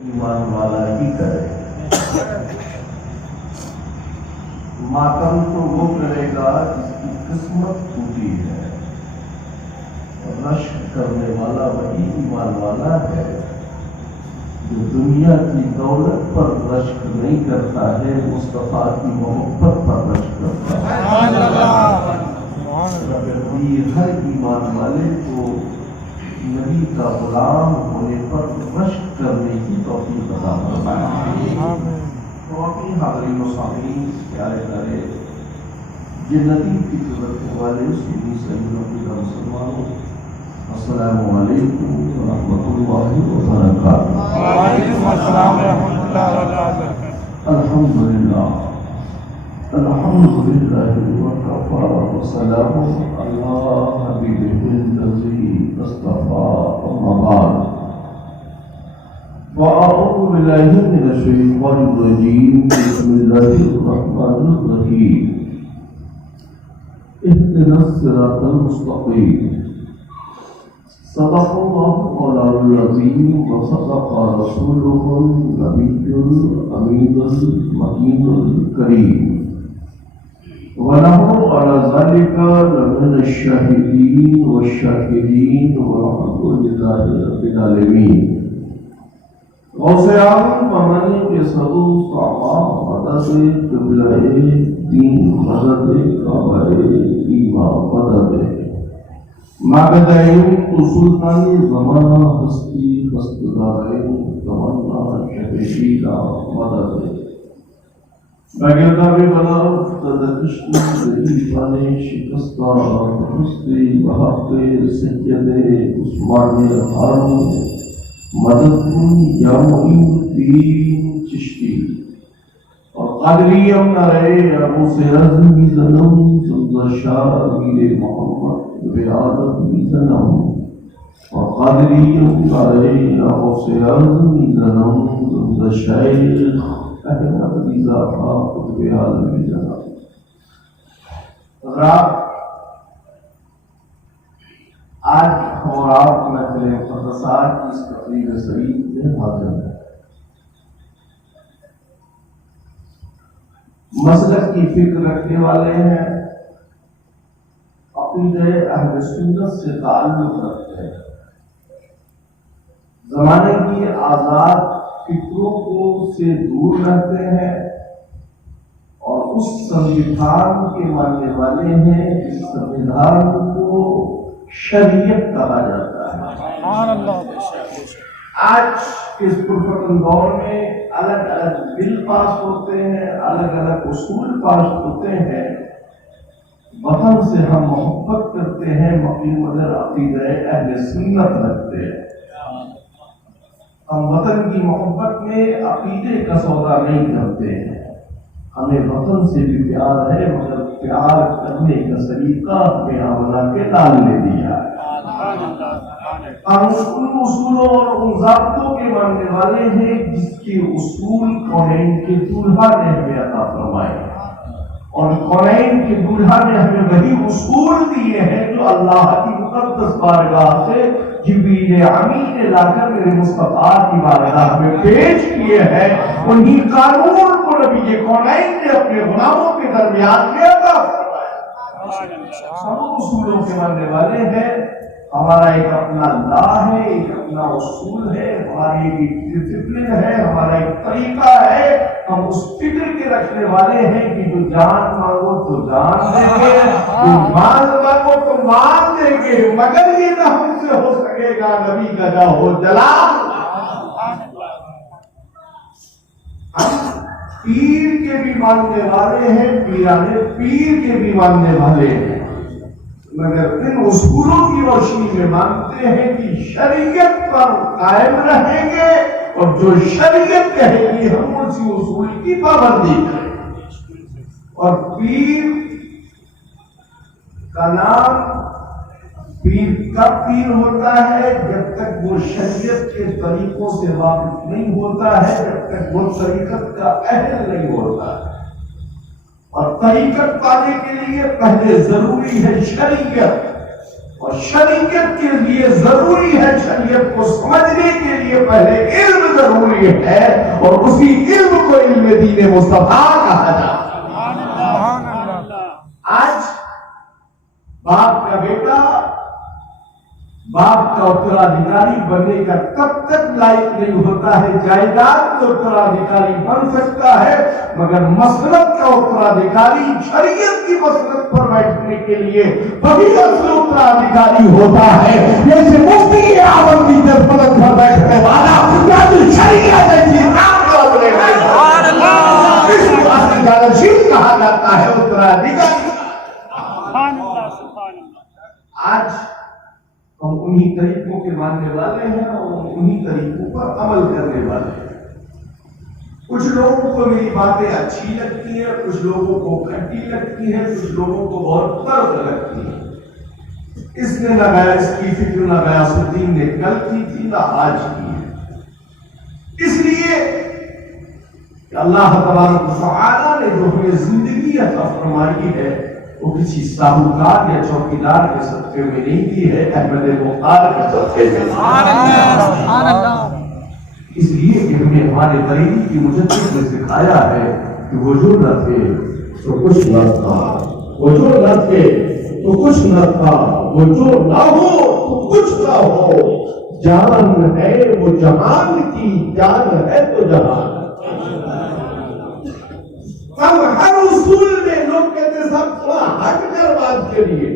ایمان والا ہی کرے. ماتم تو وہ کرے گا جس کی قسمت ٹوٹی ہے. رشک کرنے والا وہی ایمان والا ہے جو دنیا کی دولت پر رشک نہیں کرتا ہے، مصطفیٰ کی محبت پر رشک کرتا ہے. ہر ایمان والے کو نبی کا غلام ہونے پر رشک کرنے کی توفیق عطا فرمائے. تو اپنی حاضرین و سامعین پیارے پیارے جنتی کی قدرت والے سنی سیدوں کے مسلمانوں، السلام علیکم ورحمۃ اللہ وبرکاتہ. وعلیکم السلام ورحمۃ اللہ وبرکاتہ. الحمدللہ الحمدللہ وکفی وسلام علی حبیبہ الذی اصطفیٰ. اما بعد فاعوذ باللہ من الشیطان الرجیم. بسم اللہ الرحمن الرحیم. اهدنا الصراط المستقیم. صدق اللہ مولانا العظیم وصدق رسولہ النبی الامین المکین الکریم. ونحن على ذلك لمن الشاهدين والشاكرين والحمد لله رب العالمين. غوث اعظم پمانی کے صدو صحابہ مدد قبلہ دین مدد کعبہ ایمان مدد معبدین تو سلطانی زمانہ ہستی ہستدارین تمنا شہشیدہ مدد بگردار بلا تدکشتی ضعیفان شکستہ حسنی بحق سید عثمان ہارون مدد کن یا معین الدین چشتی. اور قادری امنارے ابو سیرز میزنم سلطہ شاہ میر محمد بیادت میزنم. اور قادری امنارے ابو سیرز میزنم سلطہ شیخ احمد رضا خان بیادت میزنم. آج ہم اور آپ محفل مقدسات کی اس تقریب سعید میں حاضر ہیں. مسلک کی فکر رکھنے والے ہیں، عقیدہ اہل سنت سے تعلق رکھتے ہیں، زمانے کی آزاد فکروں کو سے دور رہتے ہیں اور اس سنویدھان کے ماننے والے ہیں جس سنویدھان کو شریعت کہا جاتا ہے. آج اس پرفتن دور میں الگ الگ بل پاس ہوتے ہیں، الگ الگ اصول پاس ہوتے ہیں. وطن سے ہم محبت کرتے ہیں، مقیم مدر عقیدہ اہل سنت رکھتے ہیں. ہم وطن کی محبت میں عقیدے کا سودا نہیں کرتے ہیں. ہمیں وطن سے بھی پیار ہے، مگر پیار کرنے کا طریقہ ہمیں بنا کے ڈال لے دیا ہے. ہم ان اصولوں اور ان ضابطوں کے ماننے والے ہیں جس کے اصول کونین کے دولہا نے ہمیں عطا فرمائے، اور کونین کے دولہا نے ہمیں وہی اصول دیے ہیں جو اللہ کی مقدس بارگاہ سے جبریل امین نے لا کر میرے مصطفیٰ کی بارگاہ میں پیش کیے ہیں. انہی قانون کو نبی کونین نے اپنے غلاموں کے درمیان میں عطا فرمایا. ہم اصولوں کے ماننے والے ہیں. ہمارا ایک اپنا اللہ ہے، ایک اپنا اصول ہے، ہماری ایک ڈسپلن ہے، ہمارا ایک طریقہ ہے. ہم اس فکر کے رکھنے والے ہیں کہ جو جان مانگو تو جان دیں گے، جو مال مانگو تو مال دیں گے، مگر یہ نہ ہم سے ہو سکے گا نبی کا جا ہو جلال. ہم پیر کے بھی ماننے والے ہیں، پیرانے پیر کے بھی ماننے والے ہیں، مگر ان اصولوں کی روشنی میں مانتے ہیں کہ شریعت پر قائم رہیں گے، اور جو شریعت کہے گی ہم اسی اصول کی پابندی کریں. اور پیر کا نام پیر کب پیر ہوتا ہے؟ جب تک وہ شریعت کے طریقوں سے واقف نہیں ہوتا ہے، جب تک وہ طریقت کا اہل نہیں ہوتا ہے. اور طریقت پانے کے لیے پہلے ضروری ہے شریعت. اور شریعت کے لیے ضروری ہے، شریعت کو سمجھنے کے لیے پہلے علم ضروری ہے، اور اسی علم کو علم دین مصطفیٰ کہا جاتا ہے۔ آج باپ کا بیٹا باپ کا اترادھیکاری بننے کا تب تک لائق نہیں ہوتا ہے، جائیداد کا اترادھیکاری بن سکتا ہے، مگر مسلک کا اترادھیکاری، شریعت کی مسلک پر بیٹھنے کے لیے وہی اصل اترادھیکاری ہوتا ہے۔ جیسے مفتی اعظم کی مسلک پر بیٹھنے والا شریعت جیسی اس کو اصل جانشین کہا جاتا ہے، اترادھیکاری۔ آج ہم انہی طریقوں کے ماننے والے ہیں اور انہی طریقوں پر عمل کرنے والے ہیں۔ کچھ لوگوں کو میری باتیں اچھی لگتی ہیں، کچھ لوگوں کو کھٹی لگتی ہیں، کچھ لوگوں کو بہت تلخ لگتی ہیں۔ اس نے نہ گیا، اس کی فکر نہ غیاث الدین نے کل کی تھی نہ آج کی ہے۔ اس لیے کہ اللہ تبارک و تعالیٰ نے جو ہمیں زندگی عطا فرمائی ہے وہ کسی ساہوکار یا چوکیدار کے صدقے میں نہیں دی ہے، احمد مختار کے صدقے میں۔ اس لیے کہ ہمیں ہمارے بریلی کی مجدد نے سکھایا ہے کہ وہ جو نہ تھے تو کچھ نہ تھا، وہ جو نہ تھے تو کچھ نہ تھا، وہ جو نہ ہو تو کچھ نہ ہو، جان ہے وہ جہان کی، جان ہے تو جہان۔ ہم ہر اصول میں لوگ کہتے ہیں سب تھوڑا ہٹ کر بات کریے،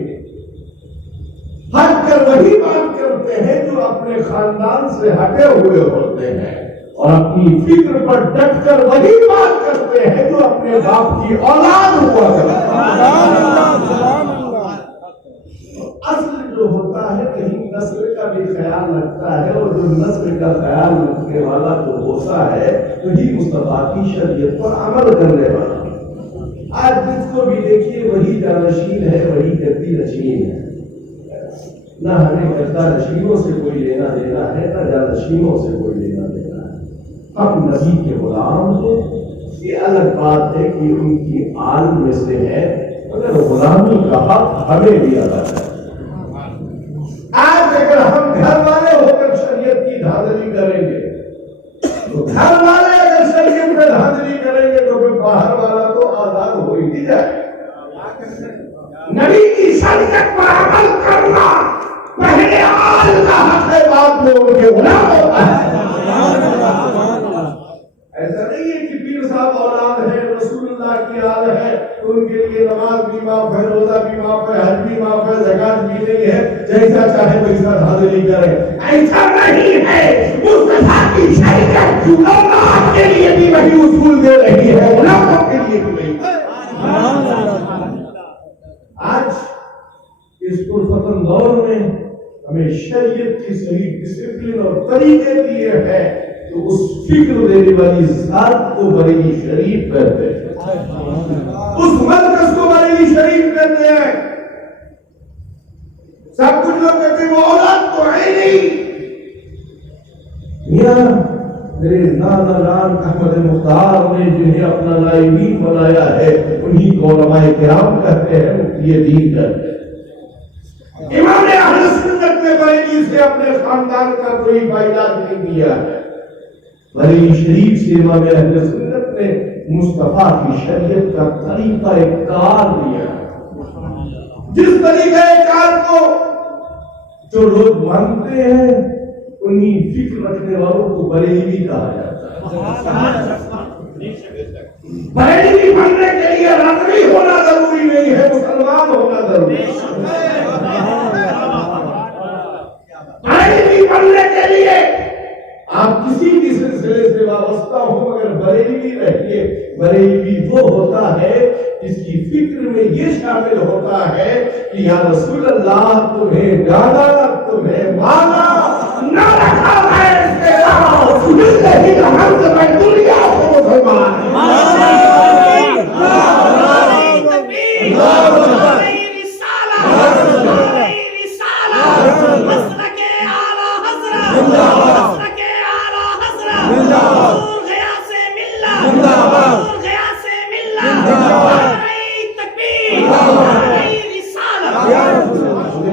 ہٹ کر وہی بات کرتے ہیں جو اپنے خاندان سے ہٹے ہوئے ہوتے ہیں، اور اپنی فکر پر ڈٹ کر وہی بات کرتے ہیں جو اپنے باپ کی اولاد ہوا کرتے ہیں۔ اصل جو ہوتا ہے کہیں نسل کا بھی خیال رکھتا ہے، اور جو نسل کا خیال رکھنے والا جو ہوتا ہے وہی مصطفیٰ کی شریعت پر عمل کرنے والا۔ آج جس کو بھی دیکھیے وہی جانشین ہے، وہی گدی نشین ہے، نہ ہمیں گدا نشینوں سے کوئی لینا دینا ہے، نہ جانشینوں سے کوئی لینا دینا ہے۔ ہم نبی کے غلام ہیں، یہ الگ بات ہے کہ ان کی آل میں سے ہے، مگر غلامی کا حق ہمیں بھی ادا ہے۔ آج اگر ہم گھر والے ہو کر شریعت کی دھاندلی کریں گے تو گھر والے اگر شریعت میں دھاندلی کریں گے تو پھر باہر والا تو آزاد ہو ہی نہیں جائے۔ نبی کی شریعت پر عمل کرنا پہلے آل کا حق ہے، بعد میں ان کے غلام ہوتا ہے۔ ایسا نہیں ہے کہ پیر صاحب اولاد ہے، رسول اللہ کی آل ہے، ان کے لیے نماز بھی معاف ہے، روزہ بھی معاف ہے، حج بھی معاف ہے، زکات بھی نہیں ہے، جیسا چاہے ویسا دھاندلی کرے۔ ایسا نہیں ہے، مصطفیٰ کی شریعت اولاد کے لیے بھی وہی اصول دے رہی ہے، غلاموں کے لیے بھی وہی۔ آج اس پرفتن دور میں ہمیں شریعت کی صحیح ڈسپلن اور طریقے دیے ہیں، تو اس فکر دینے والی ذات کو بریلی شریف کہتے ہیں، اس مرکز کو بریلی شریف کہتے ہیں۔ سب کچھ لوگ کہتے ہیں وہ اولاد تو ہے نہیں۔ میاں میرے نانا نان احمد مختار نے جنہیں اپنا نائبین بنایا ہے انہی کو علماء کرام کہتے ہیں، مفتی دین کہتے ہیں۔ امام اہل سنت نے بریلی سے اپنے خاندان کا کوئی فائدہ نہیں دیا ہے، بریلی شریف سے امام اہل سنت نے مصطفیٰ کی شریعت کا طریقہ کار دیا ہے۔ جس طریقہ کار کو جو لوگ مانتے ہیں انہی فکر رکھنے والوں کو بریلوی کہا جاتا ہے۔ بریلوی بننے کے لیے رضوی ہونا ضروری نہیں ہے، مسلمان ہونا ضروری ہے۔ بریلوی بننے کے لیے آپ کسی بھی سلسلے سے وابستہ ہو مگر بریلوی رہیے۔ بریلوی وہ ہوتا ہے جس کی فکر میں یہ شامل ہوتا ہے کہ یا رسول اللہ تمہیں جانا تمہیں مانا نہ رکھا ہے اس کے علاوہ زندگی حمد میں دنیا کو مسلمان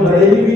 بریلوی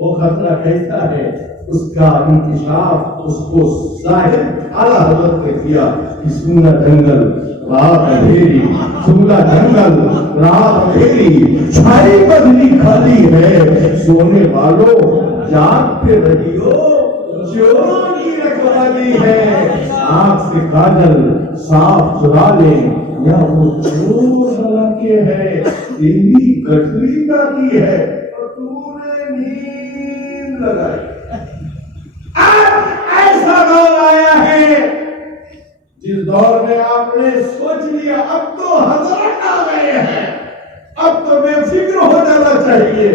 وہ خطرہ کیسا ہے، اس کا انکشاف اس کو ظاہر اعلیٰ حضرت نے کیا کہ سونا جنگل رات اندھیری، سونا جنگل رات اندھیری، چھائی بدلی کھالی ہے، سونے والوں جاگتے رہیو، چوروں کی رکھوالی ہے، آنکھ سے کاجل صاف چرا لیں یا وہ چور بنا کے ہے، تیری گٹری کا کی ہے اور تو نے نیند لگائی۔ اب ایسا دور آیا ہے جس دور میں آپ نے سوچ لیا اب تو حضرت آ گئے ہیں، اب تو بے فکر ہو جانا چاہیے۔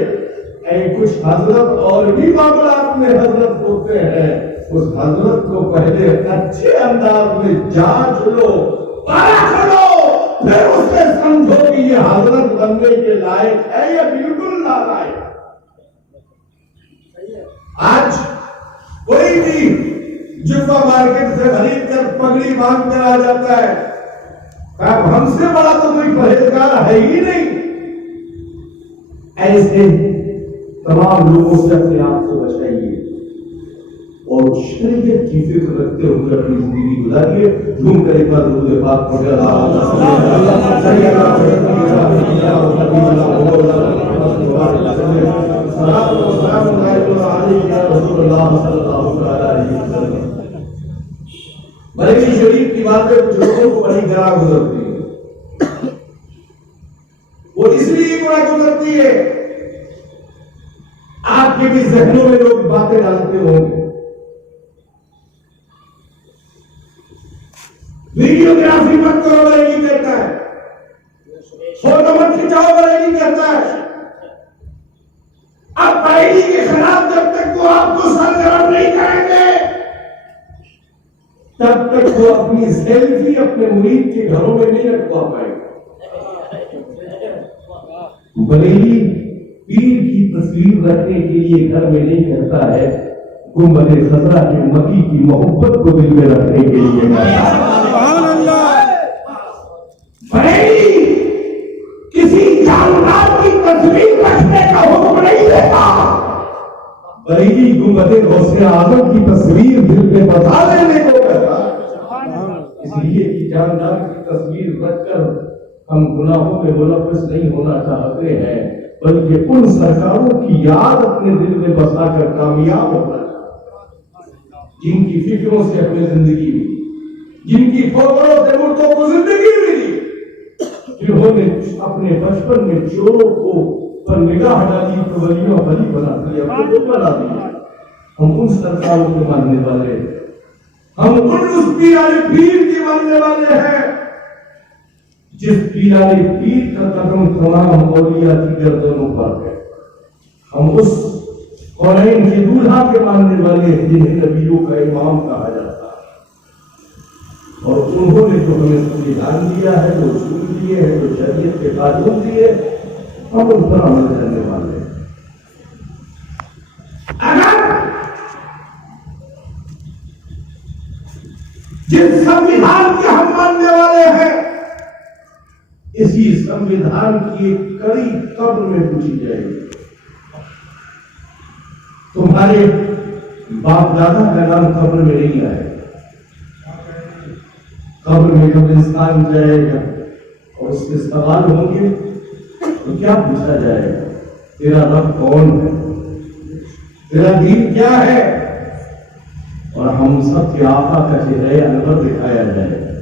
اے کچھ حضرت اور بھی معاملات میں حضرت ہوتے ہیں، اس حضرت کو پہلے اچھے انداز میں جانچ لو، پرکھ لو، پھر اس سے سمجھو کہ یہ حضرت بننے کے لائق ہے یا بالکل نالائق۔ آج کوئی بھی جبہ مارکیٹ سے خرید کر پگڑی باندھ کر آ جاتا ہے، اب ہم سے بڑا تو کوئی پرہیزگار ہے ہی نہیں۔ ایسے تمام لوگوں سے اپنے آپ کو بچائیے اور شریعت کی فکر رکھتے ہوئے اپنی زندگی گزاریے۔ جھوم کر ایک بار درود پاک پڑھ کر بریلی شریف کی باتیں کچھ لوگوں کو بڑی گرا گزرتی ہے، وہ اس لیے گرا گزرتی ہے، آپ کے بھی ذہنوں میں لوگ باتیں ڈالتے ہوں گے، ویڈیوگرافی مت کرو بریلی کہتا ہے، فوٹو مت کھچاؤ بریلی کہتا ہے۔ اب بریلی کے خلاف جب تک وہ آپ کو سرگرم نہیں کریں گے تب تک وہ اپنی سیلفی اپنے مرید کے گھروں میں نہیں رکھوا پائے گا۔ بریلی پیر کی تصویر رکھنے کے لیے گھر میں نہیں کہتا ہے، گنبد خضرا کے مکی کی محبت کو دل میں رکھنے کے لیے کہتا ہے۔ بریلی کسی جاندار کی تصویر رکھنے کا حکم نہیں دیتا، بریلی گنبد غوث اعظم کی تصویر دل پہ بتا دینے کو کہتا ہے۔ اس لیے کہ جاندار کی تصویر رکھ کر ہم گناہوں میں ملوث نہیں ہونا چاہتے ہیں، بلکہ ان سرکاروں کی یاد اپنے دل میں بسا کر کامیاب ہونا جن کی فکروں سے اپنی زندگی ملی، جن کی فکروں سے مردوں کو زندگی ملی، جنہوں نے اپنے بچپن میں چوروں کو پر نگاہ ڈالی تو ولیوں ولی بنا دیا، خود بنا دیا۔ ہم ان سرکاروں کے ماننے والے، ہم ان اس پیارے پیر کے ماننے والے ہیں جس پیارے پیر کا قدم تمام اولیاء کی گردنوں پر ہے۔ ہم اس قرآن کے دولہا کے ماننے والے ہیں جنہیں نبیوں کا امام کہا جاتا ہے، اور انہوں نے جو ہمیں سنویدھان دیا ہے، جو اصول دیے ہیں، جو شریعت کے قانون دیے، ہم ان پر عمل کرنے والے ہیں۔ اگر جس سنویدھان کے ہم ماننے والے ہیں اسی سنویدھان کی ایک کڑی قبر میں پوچھی جائے گی، تمہارے باپ دادا کا نام قبر میں نہیں آئے، قبر میں جب انسان جائے گا اور اس سے سوال ہوں گے تو کیا پوچھا جائے گا؟ تیرا رب کون ہے؟ تیرا دین کیا ہے؟ اور ہم سب کے آقا کا چہرہ انور دکھایا جائے گا،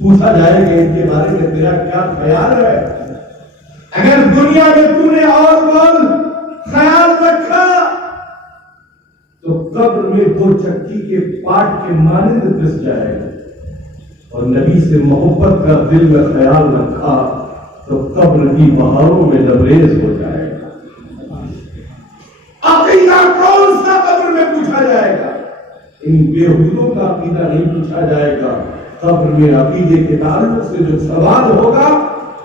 پوچھا جائے گا ان کے بارے میں تیرا کیا خیال ہے؟ اگر دنیا میں تو نے اور بول خیال رکھا تو قبر میں دو چکی کے پاٹ کے مانند پس جائے گا، اور نبی سے محبت کا دل میں خیال رکھا تو قبر کی بہاروں میں لبریز ہو جائے گا۔ عقیدہ کون سا قبر میں پوچھا جائے گا؟ ان بےہودوں کا عقیدہ نہیں پوچھا جائے گا، قبر میں عقیدے کے تعلق سے جو سوال ہوگا،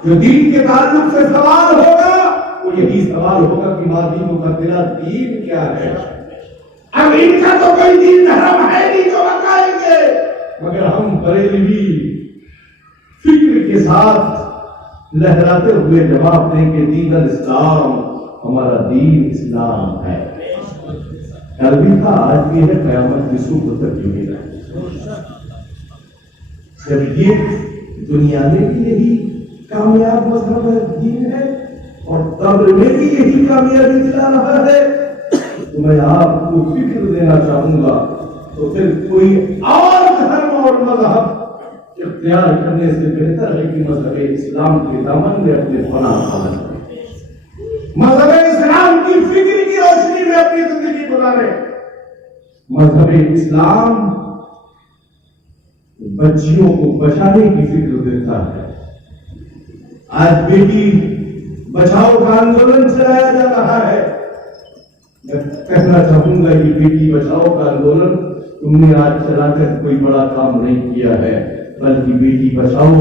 جو دین کے تعلق سے سوال ہوگا، وہ یہی سوال ہوگا کہ مادیوں کا تیرا دین کیا ہے؟ اب ان کا تو کوئی دین دھرم ہے نہیں جو بتائیں گے، مگر ہم بریلوی فکر کے ساتھ لہراتے ہوئے جواب دیں کہ دین الاسلام، ہمارا دین اسلام ہے۔ کل بھی تھا، آج بھی ہے، قیامت کی صبح تک یہی رہے. جب یہ دنیا میں بھی یہی کامیاب مذہب دین ہے اور قبر میں بھی یہی کامیابی دلا رہا ہے، تو میں آپ کو فکر دینا چاہوں گا تو پھر کوئی اور دھرم اور مذہب اختیار کرنے سے بہتر ہے کہ مذہب اسلام کے دامن میں اپنے پناہ پالن کریں، مذہب اسلام کی فکر کی روشنی میں اپنی زندگی گزاریں. مذہب اسلام بچیوں کو بچانے کی فکر دیتا ہے. آج بیٹی بچاؤ کا آندولن چلایا جا رہا ہے. میں کہنا چاہوں گا کہ بیٹی بچاؤ کا آندولن تم نے آج چلا کر کوئی بڑا کام نہیں کیا ہے، بلکہ بیٹی بچاؤ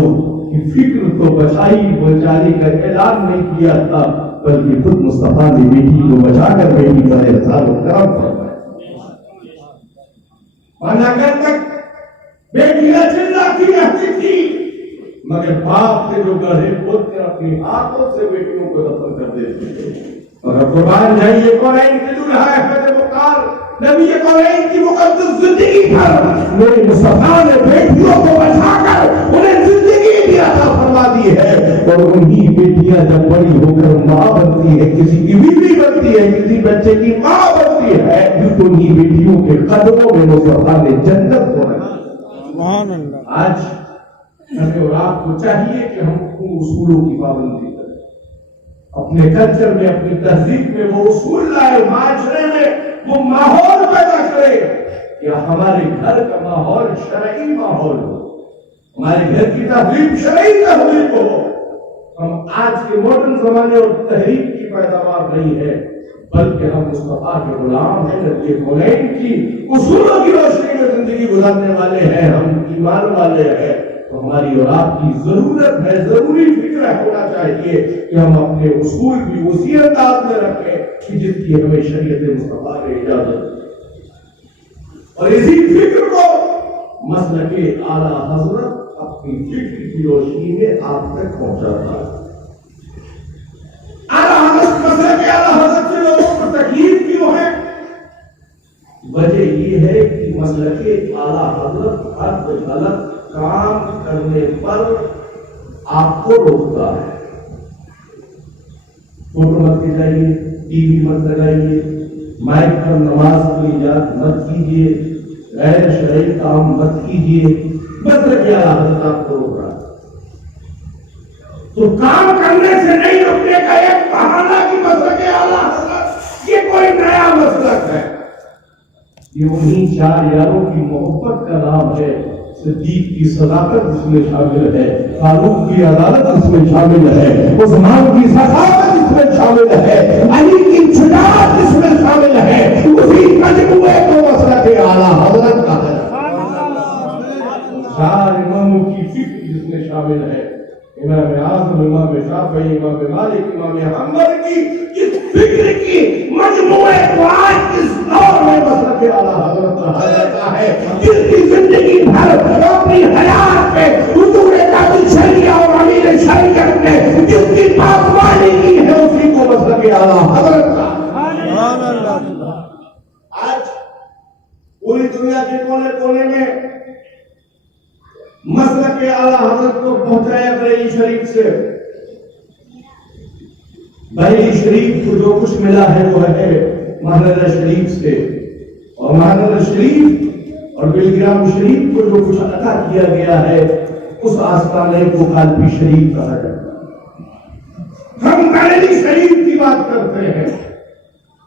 کی فکر تو بچانے کا اعلان نہیں کیا تھا، بلکہ خود مصطفیٰ نے بیٹی کو بچا کر بیٹی کا احسان و کرم فرمایا. اگر تک بیٹیاں چلاتی رہتی تھی، مگر باپ سے جو گڑھے کھود کر اپنی ہاتھوں سے بیٹیوں کو دفن کر دیتے تھے. مگر قربان جائیے قرآن کے دلہا احمد مختار نبی قرآن کی مقدس زندگی پر میرے مصطفیٰ نے بیٹیوں کو بچا کر انہیں زندگی بھی عطا فرما دی ہے. اور انہی بیٹیاں جب بڑی ہو کر ماں بنتی ہے، کسی کی بیوی بنتی ہے، کسی بچے کی ماں بنتی ہے، تو انہی بیٹیوں کے قدموں میں مصطفیٰ نے جنت کو رکھا. سبحان اللہ. آج ہمیں اور آپ کو چاہیے کہ ہم ان اصولوں کی پابندی کریں، اپنے کلچر میں، اپنی تہذیب میں وہ اصول لائے، معاشرے میں وہ ماحول پیدا کرے کہ ہمارے گھر کا ماحول شرعی ماحول ہو، ہمارے گھر کی تہذیب شرعی تہذیب ہو. ہم آج کے ماڈرن زمانے اور تحریک کی پیداوار نہیں ہے، بلکہ ہم مصطفیٰ کے غلام ہیں، نبی کونین کی اصولوں کی روشنی میں زندگی گزارنے والے ہیں، ہم ایمان والے ہیں. تو ہماری اور آپ کی ضرورت ہے، ضروری فکر ہونا چاہیے کہ ہم اپنے اصول بھی اسی انداز میں رکھیں کہ جس کی ہمیں شریعت مصطفیٰ نے اجازت دی، اور اسی فکر کو مسلک اعلیٰ حضرت اپنی فکر کی روشنی میں آپ تک پہنچاتا ہے. اعلیٰ حضرت مسلک اعلیٰ حضرت سے لوگوں کو تکلیف کیوں ہے؟ وجہ یہ ہے کہ مسلک اعلیٰ حضرت ہر غلط کام کرنے پر آپ کو روکتا ہے. فوٹو مت کھچائیے، ٹی وی مت لگائیے، مائک پر نماز کو ایجاد مت کیجیے، غیر شرعی کام مت کیجیے. مسلک اعلیٰ حضرت آپ کو روک رہا ہے. تو کام کرنے سے نہیں روکنے کا ایک بہانہ کہ مسلک اعلیٰ حضرت یہ کوئی نیا مسلک ہے. یہ انہی چار یاروں کی محبت کا نام ہے. صدیق کی صداقت اس میں شامل ہے، فاروق کی عدالت اس میں شامل ہے، عثمان کی سخاوت اس میں شامل ہے، علی کی شجاعت اس میں شامل ہے. اسی مجموعے کو مسلک اعلیٰ حضرت کا ہے. چار اماموں کی فکر جس میں شامل ہے، امام اعظم، امام شافعی، امام مالک، امام حنبل کی اس فکر کی مجموعے کو آج اس دور میں مسلک اعلیٰ حضرت کہا جاتا ہے. جس کی زندگی بھر اپنی حیات میں حضور قابل شریعہ اور امیر شریعت نے جس کی پاسبانی کی ہے، اسی کو مسلک اعلیٰ حضرت کا. آج پوری دنیا کے کونے کونے میں مسلک اعلیٰ حضرت کو پہنچایا بریلی شریف سے. بریلی شریف کو جو کچھ ملا ہے وہ ہے مہاراجہ شریف سے، اور مہاراجہ شریف اور بلگرام شریف کو جو کچھ عطا کیا گیا ہے اس آستانے کو قالبی شریف کہا جاتا ہے. ہم بریلی شریف کی بات کرتے ہیں،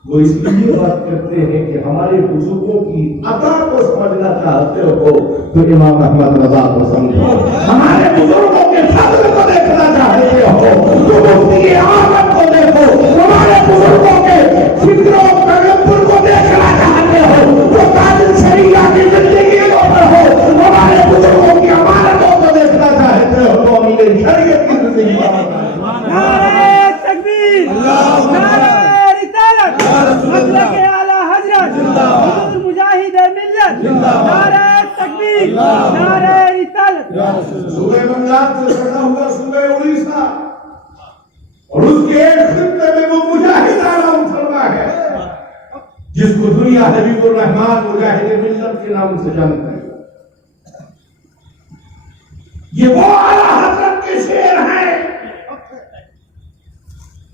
وہ اس لیے بات کرتے ہیں کہ ہمارے بزرگوں کی عطا کو سمجھنا چاہتے ہو تو امام احمد رضا کو سمجھو. ہمارے بزرگوں کے فضل کو دیکھنا چاہتے ہو تو مفتی اعظم کو دیکھو. ہمارے بزرگوں کے فکر و تدبر کو دیکھنا چاہتے ہو تو قابل شریعہ کی زندگی کو پڑھو. ہمارے بزرگوں کی امانتوں کو دیکھنا چاہتے ہو تو امیر شریعت کی زندگی کو پڑھو. نعرہ تکبیر، نعرہ مسلک اعلیٰ حضرت، حضور مجاہد ملت، نعرہ تکبیر، نعرہ رسالت. صوبہ بنگال سے سٹا ہوا صوبہ اڑیسہ اور اس کے ایک خطے میں وہ مجاہد اعلیٰ فرما ہے جس کو دنیا حبیب الرحمان مجاہد ملت کے نام سے جانتا ہے. یہ وہ اعلیٰ حضرت کے شعر ہیں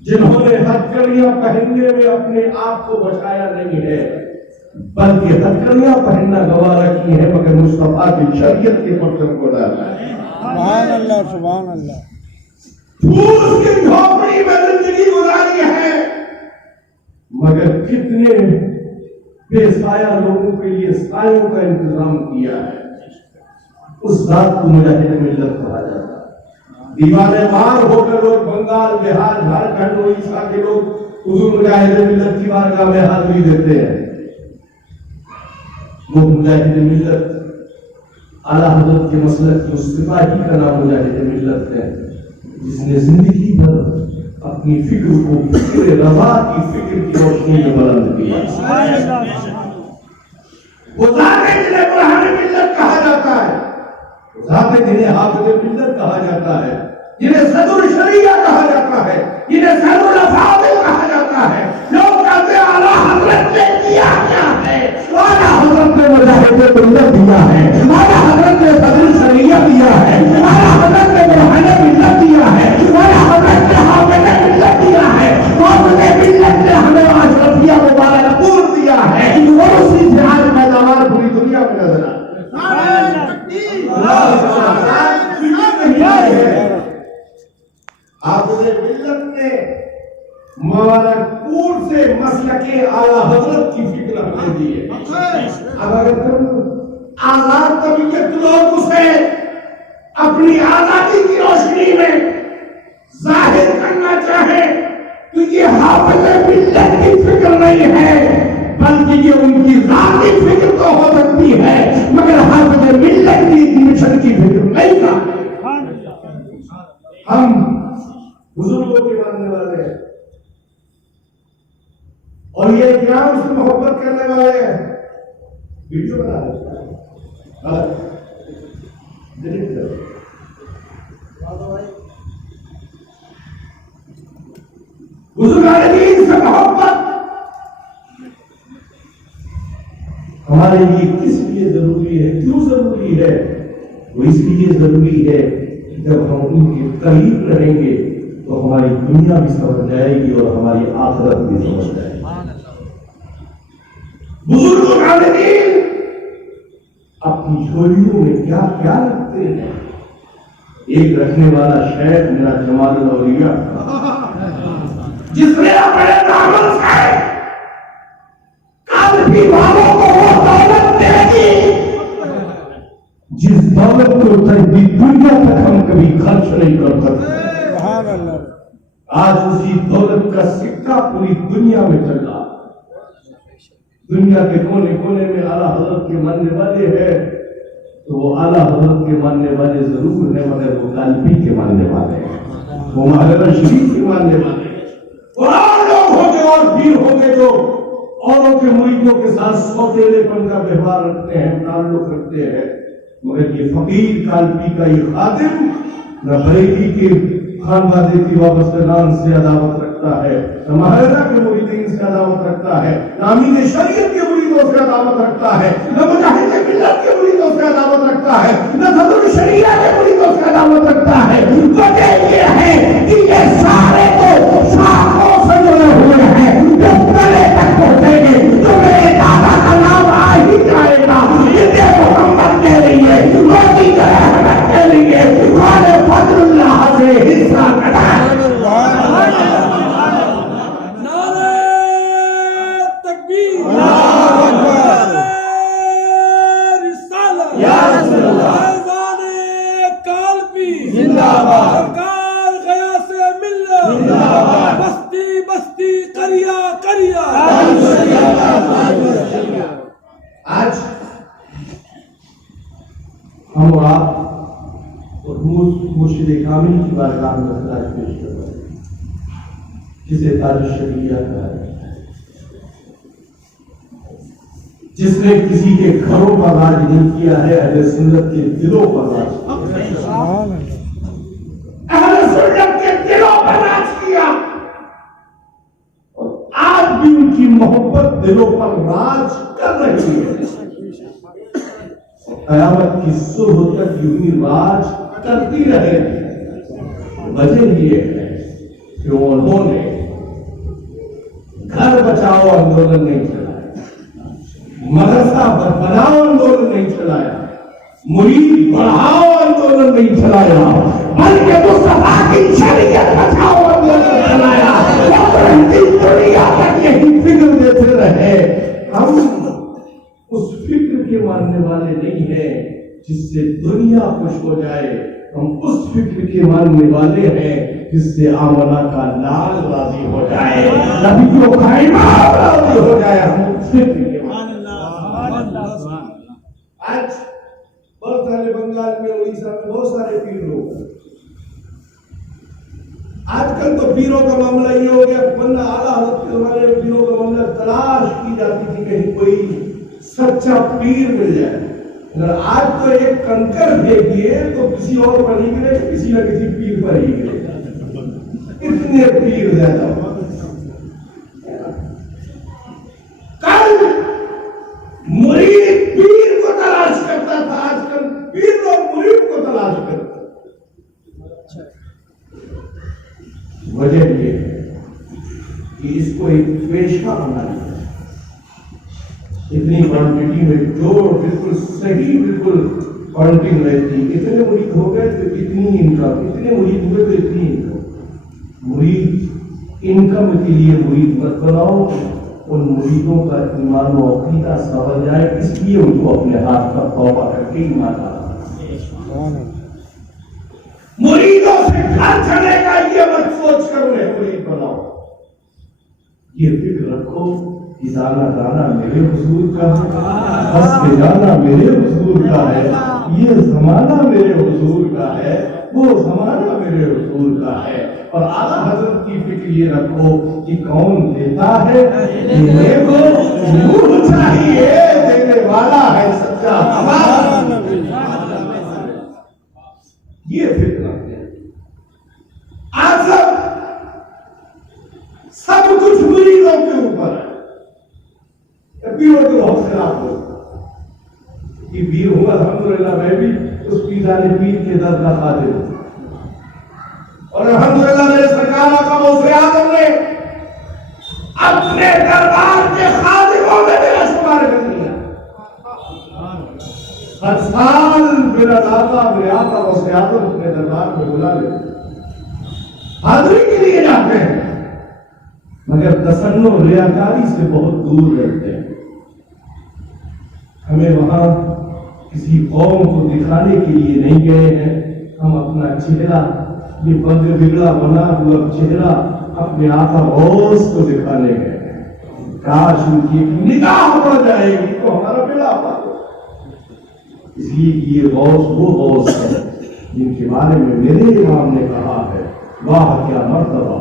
جنہوں نے ہتھکڑیاں پہننے میں اپنے آپ کو بچایا نہیں ہے، بلکہ ہتھکڑیاں پہننا گوارا کی ہے، مگر مصطفیٰ کی شریعت کے پرچم کو ڈالا ہے. سبحان اللہ سبحان اللہ. پھوس کی جھوپڑی میں زندگی گزاری ہے، مگر کتنے بے سایہ لوگوں کے لیے سایوں کا انتظام کیا ہے. اس ذات کو مجاہد ملت کہا جاتا ہے. دیوانے مار ہو کر لوگ بنگال، بہار، جھارکھنڈ، اڑیسہ کے لوگ حضور مجاہد ملت کی بارگاہ میں حاضری دیتے ہیں. وہ مجاہد ملت اعلیٰ حضرت کے مسلک کی اس سپاہی کا نام مجاہد ملت ہے جس نے زندگی بھر اپنی فکر کو فکر رضا کی فکر کی روشنی میں بلند کیا. وہ ذات جنہیں برہان ملت کہا جاتا ہے، وہ ذات جنہیں حافظ ملت کہا جاتا ہے، جنہیں صدر شریعہ کہا جاتا ہے، جنہیں صدر الافاضل کہا جاتا ہے. لوگ کہتے ہیں اعلیٰ حضرت نے کیا کیا ہے؟ اعلیٰ حضرت نے مجاہد ملت دیا ہے، اعلیٰ حضرت نے صدر شریعہ دیا ہے، اعلیٰ حضرت نے برہان ملت دیا ہے، اعلیٰ حضرت نے حافظ ملت دیا ہے. حافظ ملت نے ہمیں اشرفیہ مبارک پور دیا ہے، اور اسی سے آج پیداوار پوری دنیا میں نظر آتی ہے. حافظ ملت نے مبارک پور سے مسلک اعلیٰ حضرت کی فکر ہمیں دی ہے. اب اگر تم آزاد طبیعت لوگ اسے اپنی آزادی کی روشنی میں ظاہر کرنا چاہیں تو یہ حافظ ملت کی فکر نہیں ہے، بلکہ یہ ان کی ذاتی فکر تو ہو سکتی ہے، مگر حافظ ملت کی مشن کی فکر نہیں ہے. ہم بزرگوں کے ماننے والے ہیں اور یہ اکرام سے محبت کرنے والے ہیں. ویڈیو بنا بزرگان دین سے محبت ہمارے لیے کس لیے ضروری ہے، کیوں ضروری ہے؟ وہ اس لیے ضروری ہے جب ہم ان کے قریب رہیں گے تو ہماری دنیا بھی سمجھ جائے گی اور ہماری آخرت بھی سمجھ جائے گی. بزرگان دین اپنی جھولیوں میں کیا کیا رکھتے ہیں؟ ایک رکھنے والا شیخ میرا جمال الاولیاء جس نے اپنے دامن سے قلبی والوں کو وہ دولت دے دی جس دولت کو دنیا تک ہم کبھی خرچ نہیں کر سکتے. سبحان اللہ. آج اسی دولت کا سکہ پوری دنیا میں چل رہا. دنیا کے کونے کونے میں اعلیٰ حضرت کے ماننے والے ہیں تو وہ اعلیٰ حضرت کے ماننے والے ضرور ہیں، مگر وہ قلبی کے ماننے والے ہیں، وہ محرم شریف کے ماننے والے ہیں. اور لوگ ہوں گے اور پیر ہوں گے جو اوروں کے مریدوں کے ساتھ سوتیلے پن کا ویوہار رکھتے ہیں، تعلق رکھتے ہیں، مگر یہ فقیر قلبی کا یہ خادم نہ بریلی کے خانوادے کی وابستگان سے عداوت رکھتا ہے، نہ مہاراجہ کے مریدین سے عداوت رکھتا ہے، نہ امین شریعت کے مریدوں سے عداوت رکھتا ہے، نہ مجاہد ملت کے مریدوں سے عداوت رکھتا ہے، نہ صدر شریعہ کے مریدوں سے عداوت رکھتا ہے. وجہ یہ ہے کہ یہ سارے تو شاخوں سے جڑے ہوئے ہیں جو پہلے تک پہنچیں گے تو میرے دادا کا نام آ ہی جائے گا. یہ محمد کے لیے روٹی کا احمد کے لیے خالے فضل اللہ سے حصہ کٹا. آج ہم اور آپ اور مرشد کامل کی بارگاہ میں خراج پیش کر رہے ہیں جسے تاج الشریعہ کہا جاتا ہے، جس نے کسی کے گھروں پر راج نہیں کیا ہے، اہل سنت کے دلوں پر راج کیا. اہل سنت کے دلوں پر راج کیا اور آج بھی ان کی محبت دلوں پر راج کر رہی ہے، قیامت کی صبح تک یوں ہی راج کرتی رہے گی۔ وجہ یہ ہے کہ انہوں نے گھر بچاؤ آندولن نہیں چلایا، مدرسہ بناؤ آندولن نہیں چلایا، مرید بڑھاؤ آندولن نہیں چلایا، بلکہ مصطفیٰ کی شریعت بچاؤ آندولن چلایا۔ دنیا تک یہی فکر دیتے رہے۔ ہم اس فکر کے ماننے والے نہیں ہیں جس سے دنیا خوش ہو جائے، ہم اس فکر کے ماننے والے ہیں جس سے آمنہ کا لال راضی ہو جائے، نبیوں کا امام راضی ہو جائے۔ ہم اس فکر کے ماننے آج بہت سارے بنگال میں، اڑیسہ میں بہت سارے پیر لوگ ہیں۔ آج کل تو پیروں کا معاملہ یہ ہو گیا، بندہ اعلیٰ حضرت کے زمانے میں پیروں کا معاملہ تلاش کی جاتی تھی کہیں کوئی سچا پیر مل جائے۔ اگر آج تو ایک کنکر پھینکیے تو کسی اور پر ہی گرے، کسی نہ کسی پیر پر ہی گرے۔ اتنے پیر زیادہ کل مرید پیر کو تلاش کرتا تھا، آج کل پیر لوگ مرید کو تلاش کرتے۔ وجہ یہ ہے کہ اس کو ایک پیشہ بنا لیا، اتنی کوانٹٹی میں جو بالکل صحیح بالکل کوانٹٹی میں تھی، اتنے مرید ہو گئے تو اتنی انکم، اتنے مرید ہوئے تو اتنی انکم۔ مرید انکم کے لیے مرید مت بناؤ، ان مریدوں کا ایمان و عقیدہ سنور جائے، اس لیے ان کو اپنے ہاتھ کا توبہ کر کے ایمان لانا۔ مریدوں سے گھر چلے گا یہ مت سوچ کر انہیں مرید بناؤ، یہ فکر رکھو کہ جانا جانا میرے حضور کا ہے، بس کے جانا میرے حضور کا ہے، یہ زمانہ میرے حضور کا ہے، وہ زمانہ میرے حضور کا ہے۔ اور اعلیٰ حضرت کی فکر یہ رکھو کہ کون دیتا ہے، دینے کو نور چاہیے، دینے والا ہے سچا ہمارا نبی۔ یہ فکر رکھتے ہیں۔ آج سب کچھ مریدوں کے اوپر ہے، پیروں کے بہت خلاف ہو کہ پیر ہوں، الحمدللہ میں بھی اس پیران پیر کے در کا خادم ہوں، اور الحمدللہ میرے سرکار آقا غوث اعظم نے اپنے دربار کے خادموں میں میرا شمار کر دیا۔ ہر سال میرا دادا میرے آقا غوث اعظم اپنے دربار میں بلا لیتے، حاضری کے لیے جاتے ہیں، مگر تسنن و ریاکاری سے بہت دور رہتے ہیں۔ ہمیں وہاں کسی قوم کو دکھانے کے لیے نہیں گئے ہیں، ہم اپنا چہرہ، یہ بد بگڑا بنا ہوا چہرہ اپنے آقا غوث کو دکھانے گئے ہیں۔ کاش ان کی نگاہ پڑ جائے گی تو ہمارا بیڑا پار ہو۔ اس لیے کہ یہ غوث وہ غوث ہے جن کے بارے میں میرے امام نے کہا ہے، واہ کیا مرتبہ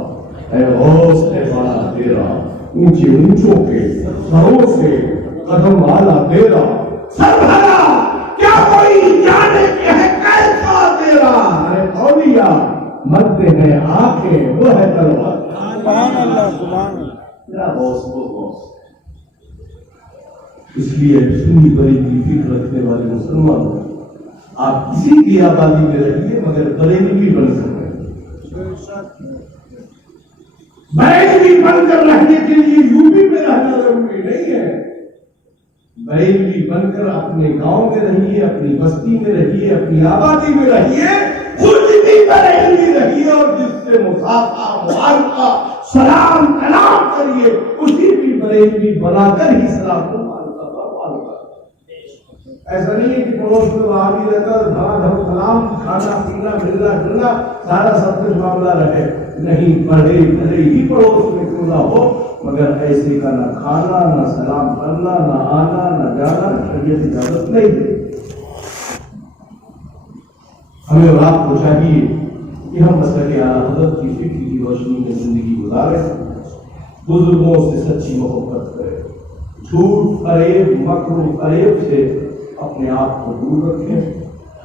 اے غوث ہے بڑا تیرا، اونچے اونچوں کے سروں سے قدم والا تیرا، سر بھرا کیا کوئی جانے کے ہے کیسا تیرا، ارے اولیاء مدد ہے آنکھیں وہ ہے تلوار۔ سبحان اللہ سبحان اللہ۔ میرا غوث وہ غوث ہے۔ اس لیے سنی بڑی کی فکر رکھنے والے مسلمان آپ کسی کی آبادی میں رہیے مگر بریلوی بن کر رہیے۔ بریلوی بن کر رہنے کے لیے یوپی میں رہنا ضروری نہیں ہے، بریلوی بن کر اپنے گاؤں میں رہیے، اپنی بستی میں رہیے، اپنی آبادی میں رہیے، خود بھی بریلوی رہیے، اور جس سے مصافحہ معاشرہ سلام کلام کریے اسی بھی بریلوی بنا کر ہی سلام کو ایسا نہیں ہے کہ پڑوس میں وہاں بھی رہتا دھڑا دھڑ سلام کھانا پینا ملنا جلنا سارا سب کچھ معاملہ رہے، نہیں، پڑھے بھلے ہی پڑوس میں کیوں نہ ہو مگر ایسے کا نہ کھانا نہ سلام کرنا نہ آنا نہ جانا شریعت اجازت نہیں دے۔ ہمیں اور آپ کو چاہیے کہ ہم مسلک اعلیٰ حضرت کی فکر کی روشنی میں زندگی گزاریں، بزرگوں سے سچی محبت کریں، جھوٹ فریب مکر و فریب سے اپنے آپ کو دور رکھیں،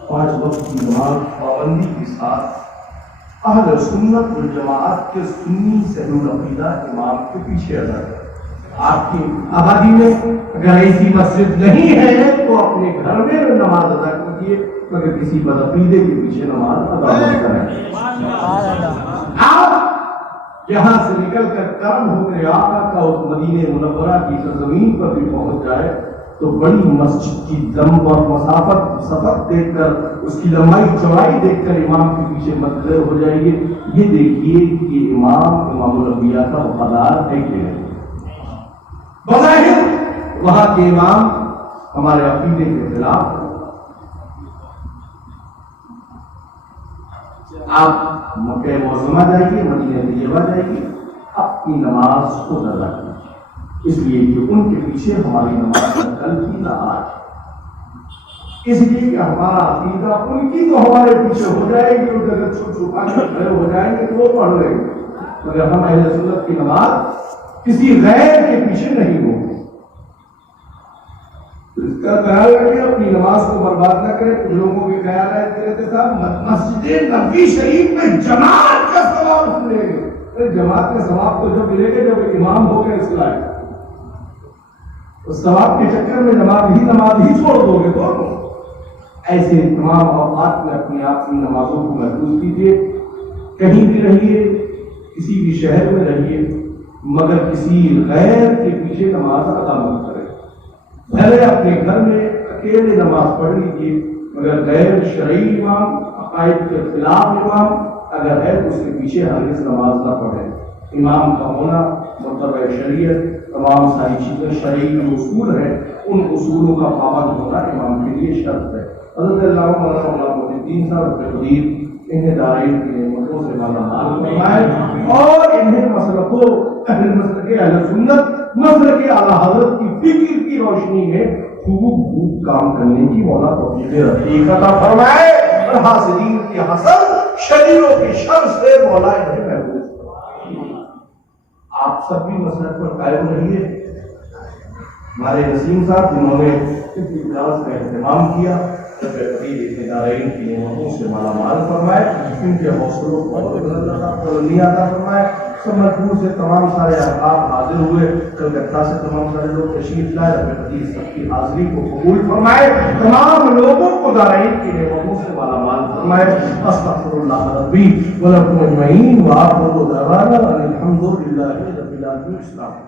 5 وقت کی نماز پابندی کے ساتھ اہل سنت والجماعت کے سنی صحیح العقیدہ امام کے پیچھے ادا کریں۔ آپ کی آبادی میں اگر ایسی مسجد نہیں ہے تو اپنے گھر میں نماز ادا کیجیے، مگر کسی بدعقیدے کے پیچھے نماز ادا نہ کریں۔ آپ یہاں سے نکل کر کرم ہو کر آقا کا اس مدینہ منورہ کی سرزمین پر بھی پہنچ جائے تو بڑی مسجد کی لمبا مسافت سفر دیکھ کر، اس کی لمبائی چوڑائی دیکھ کر امام کے پیچھے متغیر ہو جائیں گے۔ یہ دیکھیے کہ امام الانبیاء کا وفادار ہے کہ نہیں۔ بظاہر وہاں کے امام ہمارے عقیدے کے خلاف، آپ مکہ معظمہ جائیے، مدینہ طیبہ جائیے، اپنی نماز کو ادا کیجیے، اس لیے کہ ان کے پیچھے ہماری نماز کا کل کی نہ آج، اس لیے کہ ہمارا عقیدہ ان کی تو ہمارے پیچھے ہو جائے گی، اور اگر چھپا کے کھڑے ہو جائیں گے تو وہ پڑھ لیں گے، مگر ہم اہل سنت کی نماز کسی غیر کے پیچھے نہیں ہوگی۔ اس کا خیال رکھیں، اپنی نماز کو برباد نہ کریں۔ کچھ لوگوں کے خیال رہتے صاحب مسجد نبوی شریف میں جماعت کا ثواب ملے گا۔ جماعت کا ثواب تو جب ملے گا جب امام ہو گئے اس لائق، اس ثواب کے چکر میں نماز ہی چھوڑ دو گے تو ایسے تمام اوقات میں اپنی آپ کی نمازوں کو محفوظ کیجیے۔ کہیں بھی رہیے، کسی بھی شہر میں رہیے، مگر کسی غیر کے پیچھے نماز ادا مت کریں۔ بھلے اپنے گھر میں اکیلے نماز پڑھ لیجیے، مگر غیر شرعی امام، عقائد کے خلاف امام اگر ہے تو اس کے پیچھے ہرگز نماز نہ پڑھیں۔ امام کا ہونا متبع شریعت، تمام ساری چیزیں شرعی جو اصول ہیں ان اصولوں کا پابند ہونا امام کے لیے شرط ہے۔ حضرت علامہ مولانا محی الدین صاحب قدیر انہیں دارین کی نعمتوں سے مالا مال فرمائے اور انہیں مسلک اہل سنت، مسلک اعلیٰ حضرت کی فکر کی روشنی میں خوب کام کرنے کی مولا توفیق رفیق عطا فرمائے، اور حاصلین کے حسد، شریروں کے شر سے مولا انہیں محفوظ فرمائے۔ آپ سب بھی مسلک پر قائم رہیے۔ ہمارے نسیم صاحب جنہوں نے اجلاس کا اہتمام کیا، دارین کی نعمتوں سے مالا مال فرمائے، ان کے حوصلوں کو بلندی عطا فرمائے۔ سمرپور سے تمام سارے احباب حاضر ہوئے، کلکتہ سے تمام سارے لوگ تشریف لائے، رب العزیز سب کی حاضری کو قبول فرمائے، تمام لوگوں کو دارین کی نعمتوں سے مالا مال فرمائے۔ استغفر اللہ ربی ولکم اجمعین، وآخر دعوانا ان الحمد للہ رب العالمین۔